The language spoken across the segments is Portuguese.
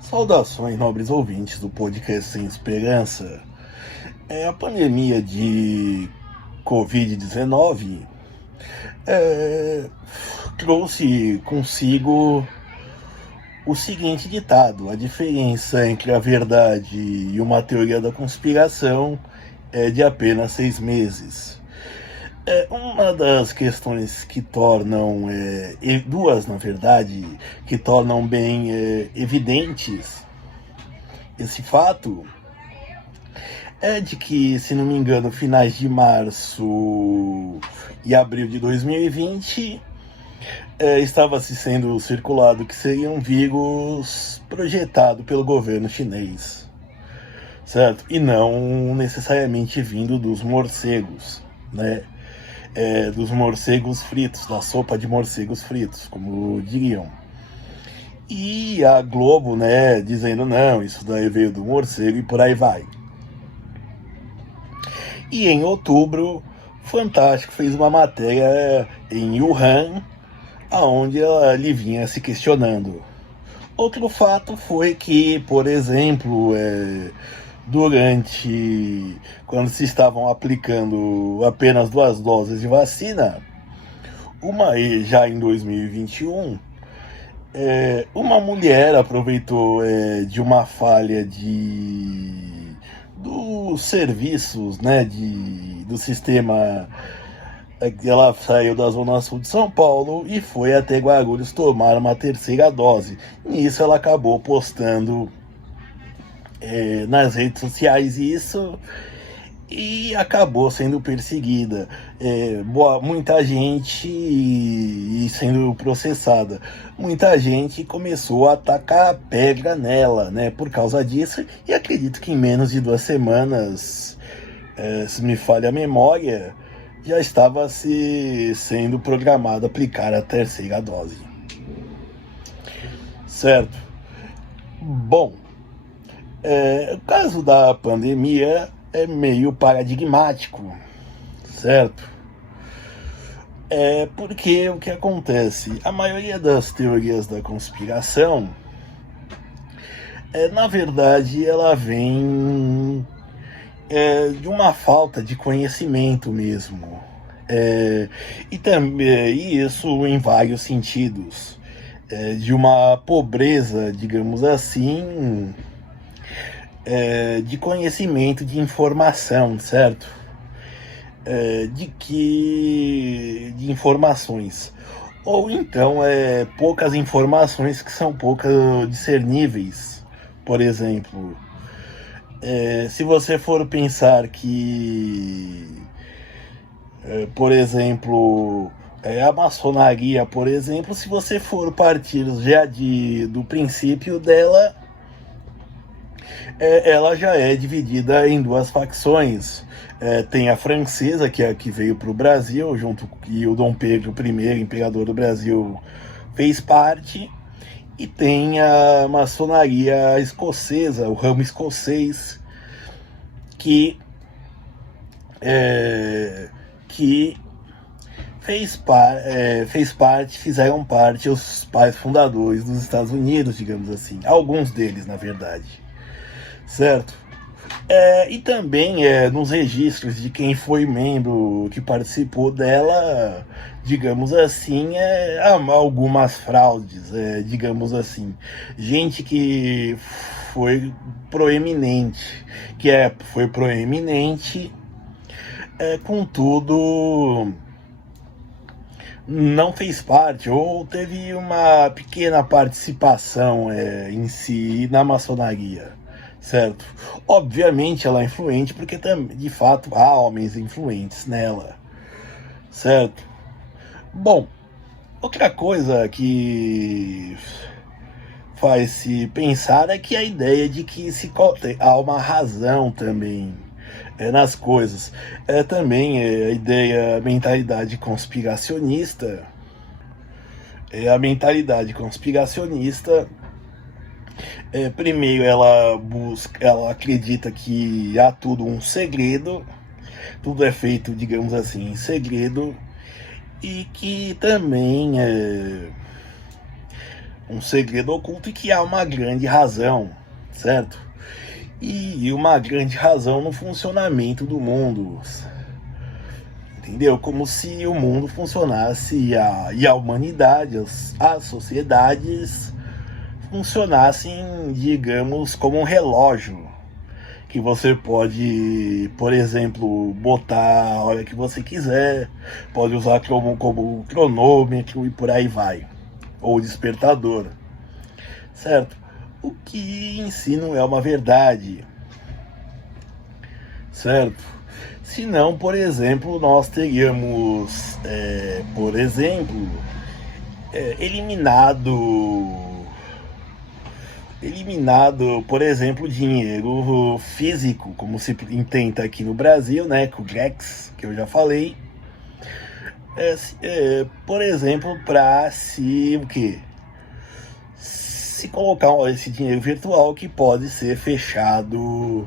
Saudações, nobres ouvintes do podcast Sem Esperança. A pandemia de Covid-19 trouxe consigo o seguinte ditado: a diferença entre a verdade e uma teoria da conspiração é de apenas 6 meses. Uma das questões que tornam, duas na verdade, que tornam bem evidentes esse fato é de que, se não me engano, finais de março e abril de 2020 estava se sendo circulado que seria um vírus projetado pelo governo chinês, certo? E não necessariamente vindo dos morcegos, né? Dos morcegos fritos, da sopa de morcegos fritos, como diriam. E a Globo, né, dizendo não, isso daí veio do morcego e por aí vai. E em outubro, Fantástico fez uma matéria em Wuhan, aonde ela lhe vinha se questionando. Outro fato foi que, por exemplo, quando se estavam aplicando apenas 2 doses de vacina, já em 2021, uma mulher aproveitou de uma falha dos serviços, né, do sistema. Ela saiu da Zona Sul de São Paulo e foi até Guarulhos tomar uma terceira dose. Nisso ela acabou postando nas redes sociais isso e acabou sendo perseguida. Muita gente e sendo processada. Muita gente começou a atacar pedra nela, né, por causa disso, e acredito que em menos de 2 semanas, se me falha a memória, já estava sendo programado aplicar a terceira dose. Certo? Bom, o caso da pandemia é meio paradigmático, certo? Porque o que acontece? A maioria das teorias da conspiração, na verdade, ela vem de uma falta de conhecimento mesmo. E isso em vários sentidos. De uma pobreza, digamos assim, de conhecimento, de informação, certo? De informações. Ou então poucas informações que são poucas discerníveis. Por exemplo, se você for pensar que, por exemplo, a maçonaria, por exemplo, se você for partir já do princípio dela, ela já é dividida em 2 facções. Tem a francesa, que é a que veio para o Brasil, junto que o Dom Pedro I, imperador do Brasil, fez parte. E tem a maçonaria escocesa, o ramo escocês, que fizeram parte os pais fundadores dos Estados Unidos, digamos assim. Alguns deles, na verdade. Certo? E também nos registros de quem foi membro, que participou dela, digamos assim, há algumas fraudes, digamos assim. Gente que foi proeminente, contudo não fez parte ou teve uma pequena participação em si na maçonaria. Certo? Obviamente ela é influente porque de fato há homens influentes nela, certo? Bom, outra coisa que faz se pensar é que a ideia de que há uma razão também nas coisas. Também a ideia, a mentalidade conspiracionista. A mentalidade conspiracionista, primeiro ela acredita que há tudo um segredo, tudo é feito, digamos assim, em segredo, e que também um segredo oculto e que há uma grande razão, certo? E uma grande razão no funcionamento do mundo, entendeu? Como se o mundo funcionasse e a humanidade, as sociedades funcionassem, digamos, como um relógio que você pode, por exemplo, botar a hora que você quiser, pode usar como cronômetro e por aí vai, ou despertador, certo? O que em si não é uma verdade, certo? Se não, por exemplo, nós teríamos, por exemplo, eliminado, por exemplo, dinheiro físico, como se intenta aqui no Brasil, né, com o Drex, que eu já falei, por exemplo, para se colocar esse dinheiro virtual que pode ser fechado,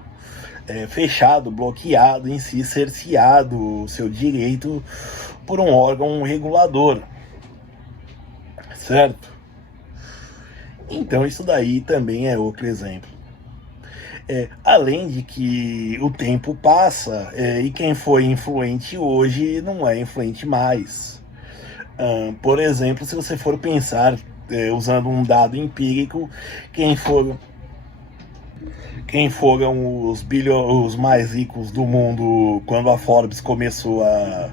bloqueado, em si cerceado o seu direito por um órgão regulador, certo? Então isso daí também é outro exemplo. Além de que o tempo passa e quem foi influente hoje não é influente mais. Por exemplo, se você for pensar, usando um dado empírico, quem foram os mais ricos do mundo quando a Forbes começou a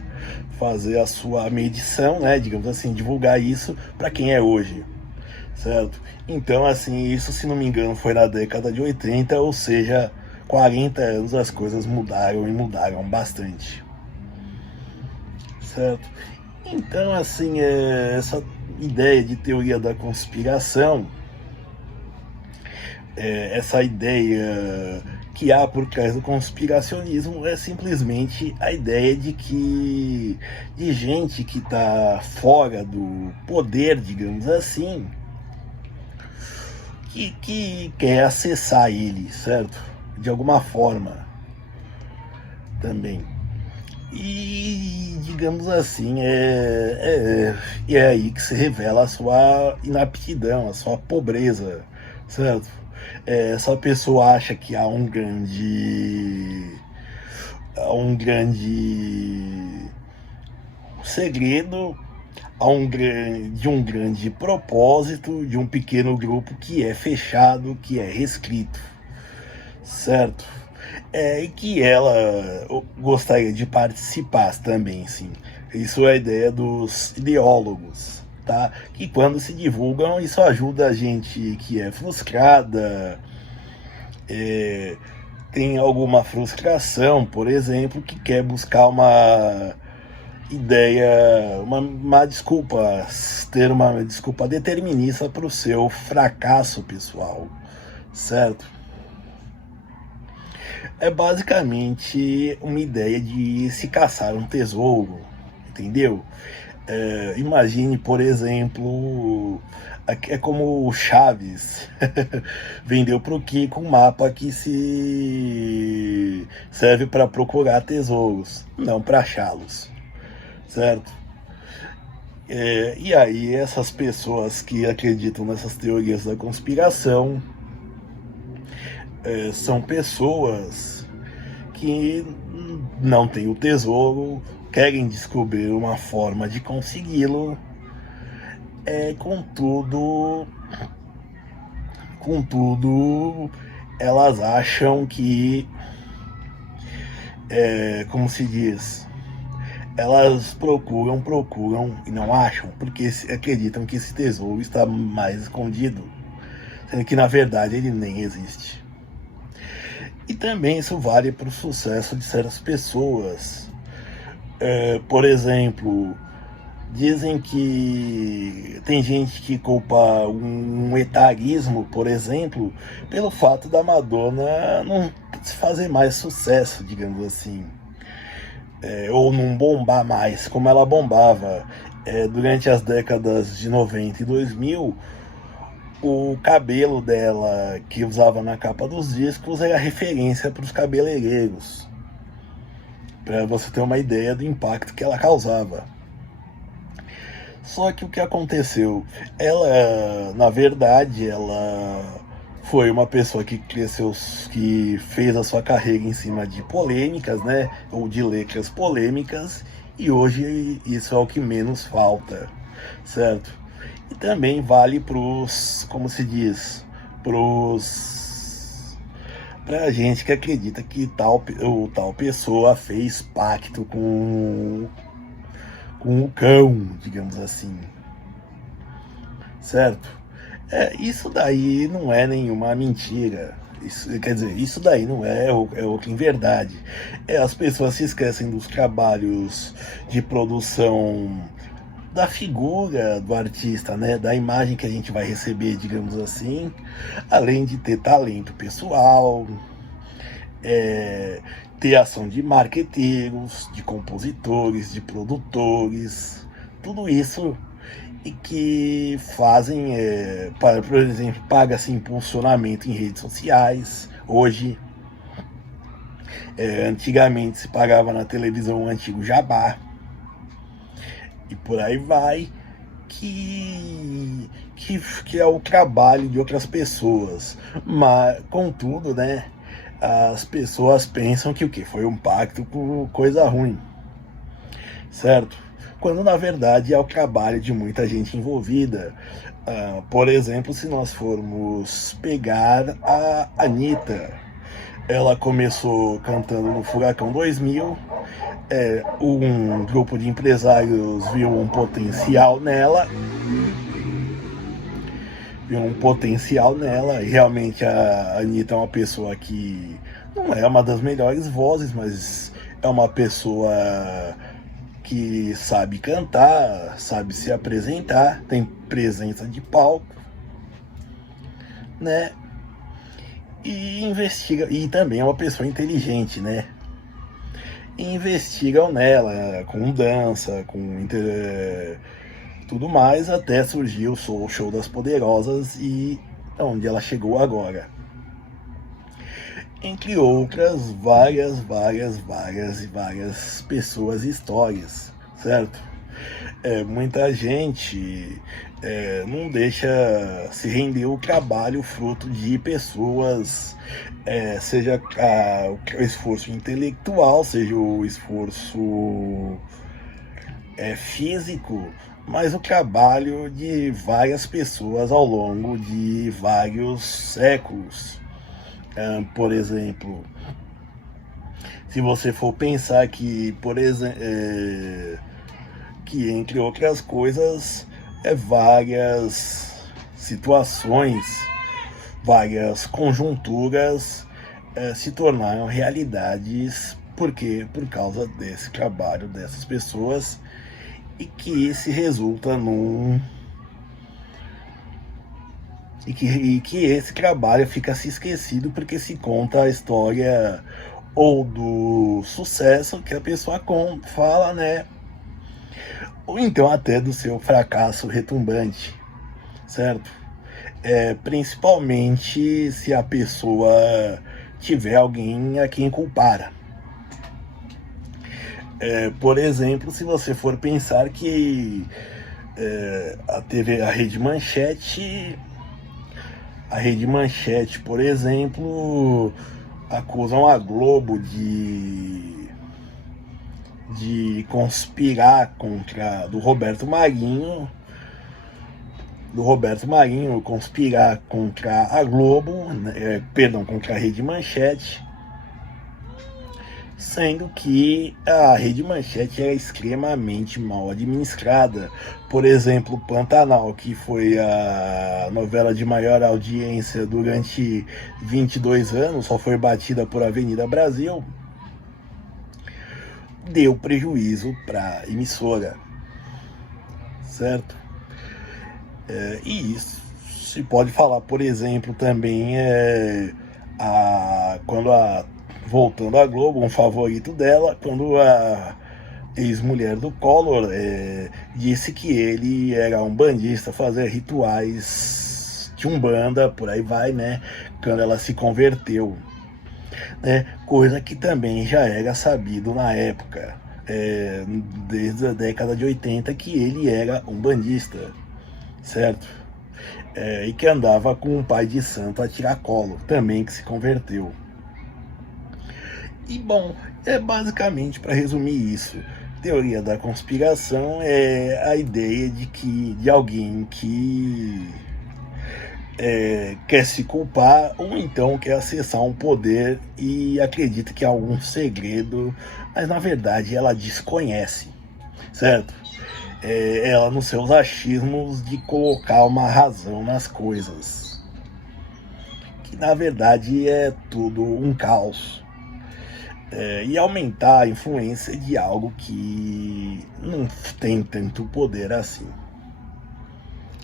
fazer a sua medição, né, digamos assim, divulgar isso para quem é hoje, certo? Então, assim, isso, se não me engano, foi na década de 80, ou seja, 40 anos as coisas mudaram e mudaram bastante, certo? Então, assim, essa ideia de teoria da conspiração, essa ideia que há por trás do conspiracionismo é simplesmente a ideia de gente que está fora do poder, digamos assim, que quer acessar ele, certo? De alguma forma também. E, digamos assim, é aí que se revela a sua inaptidão, a sua pobreza, certo? Essa pessoa acha que há um grande segredo, de um grande propósito, de um pequeno grupo que é fechado, que é restrito, certo? E que ela gostaria de participar também, sim. Isso é a ideia dos ideólogos, tá? Que quando se divulgam, isso ajuda a gente que é frustrada, tem alguma frustração, por exemplo, que quer buscar uma ideia, uma desculpa, ter uma desculpa determinista para o seu fracasso pessoal, certo? É basicamente uma ideia de se caçar um tesouro, entendeu? Imagine, por exemplo, é como o Chaves vendeu para o Kiko um mapa que se serve para procurar tesouros, não para achá-los, certo? E aí essas pessoas que acreditam nessas teorias da conspiração são pessoas que não têm o tesouro, querem descobrir uma forma de consegui-lo, contudo, elas acham que, como se diz, elas procuram e não acham, porque acreditam que esse tesouro está mais escondido, sendo que na verdade ele nem existe. E também isso vale para o sucesso de certas pessoas. Por exemplo, dizem que tem gente que culpa um etarismo, por exemplo, pelo fato da Madonna não fazer mais sucesso, digamos assim, ou não bombar mais como ela bombava. Durante as décadas de 90 e 2000, o cabelo dela que usava na capa dos discos era referência para os cabeleireiros, para você ter uma ideia do impacto que ela causava, Só que o que aconteceu? Ela, na verdade, ela foi uma pessoa que cresceu, que fez a sua carreira em cima de polêmicas, né? Ou de letras polêmicas, e hoje isso é o que menos falta, certo? E também vale pros, como se diz, pros pra gente que acredita que tal pessoa fez pacto com o cão, digamos assim, certo? Isso daí não é nenhuma mentira. Isso, quer dizer, isso daí não é o que em verdade. As pessoas se esquecem dos trabalhos de produção da figura do artista, né? Da imagem que a gente vai receber, digamos assim, além de ter talento pessoal, é, ter ação de marqueteiros, de compositores, de produtores, tudo isso e que fazem, por exemplo, paga-se impulsionamento em redes sociais. Hoje, antigamente se pagava na televisão o antigo jabá, e por aí vai, que é o trabalho de outras pessoas. Mas, contudo, né, as pessoas pensam que o que foi um pacto por coisa ruim, certo? Quando na verdade é o trabalho de muita gente envolvida. Por exemplo, se nós formos pegar a Anitta, ela começou cantando no Furacão 2000, um grupo de empresários viu um potencial nela, e realmente a Anitta é uma pessoa que não é uma das melhores vozes, mas é uma pessoa que sabe cantar, sabe se apresentar, tem presença de palco, né? E investiga, e também é uma pessoa inteligente, né? E investigam nela com dança, com tudo mais, até surgir o Show das Poderosas e onde ela chegou agora. Entre outras, várias pessoas e histórias, certo? Muita gente não deixa se render o trabalho fruto de pessoas, seja o esforço intelectual, seja o esforço físico, mas o trabalho de várias pessoas ao longo de vários séculos. Por exemplo, se você for pensar que, por exemplo, que entre outras coisas, várias situações, várias conjunturas se tornaram realidades por causa desse trabalho dessas pessoas, e que se resulta e que esse trabalho fica se esquecido porque se conta a história ou do sucesso que a pessoa fala, né? Ou então até do seu fracasso retumbante, certo? Principalmente se a pessoa tiver alguém a quem culpar. Por exemplo, se você for pensar que a Rede Manchete, por exemplo, acusam a Globo de conspirar contra do Roberto Marinho conspirar contra a Globo, né, contra a Rede Manchete, sendo que a Rede Manchete era extremamente mal administrada. Por exemplo, Pantanal, que foi a novela de maior audiência durante 22 anos, só foi batida por Avenida Brasil, deu prejuízo para a emissora, certo? E isso se pode falar, por exemplo, também voltando à Globo, um favorito dela, quando a ex-mulher do Collor disse que ele era um bandista, fazer rituais de umbanda, por aí vai, né? Quando ela se converteu, né? Coisa que também já era sabido na época. desde a década de 80, que ele era um bandista, certo? E que andava com um pai de santo a tiracolo, também que se converteu. E bom, basicamente, para resumir isso, teoria da conspiração é a ideia de alguém que quer se culpar ou então quer acessar um poder e acredita que há algum segredo, mas na verdade ela desconhece, certo? Ela nos seus achismos de colocar uma razão nas coisas, que na verdade é tudo um caos. E aumentar a influência de algo que não tem tanto poder assim,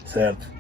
certo?